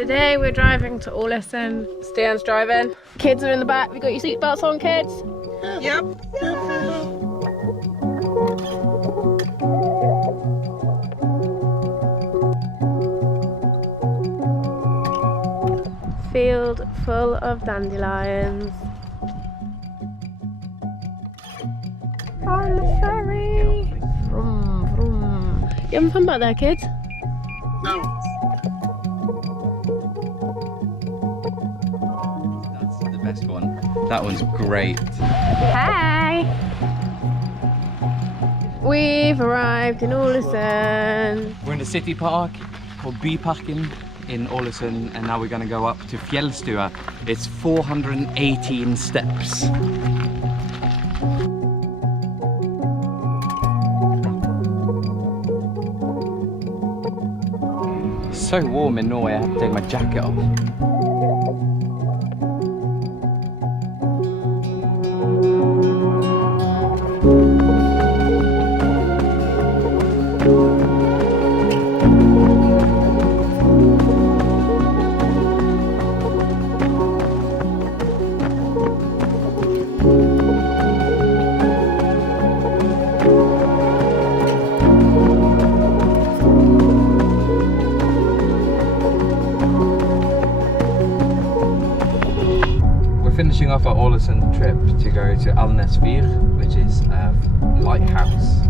Today we're driving to Ålesund. Stian's driving. Kids are in the back. You got your seatbelts on, kids? Yep. Field full of dandelions. On the ferry. Vroom, vroom. You having fun back there, kids? No. That's the best one. That one's great. Hi! We've arrived in Ålesund. We're in a city park called Byparken in Ålesund, and now we're going to go up to Fjällstua. It's 418 steps. It's so warm in Norway, I have to take my jacket off. Finishing off our Ålesund trip to go to Alnesfyr, which is a lighthouse.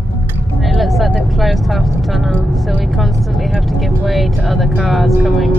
It looks like they've closed half the tunnel, so we constantly have to give way to other cars coming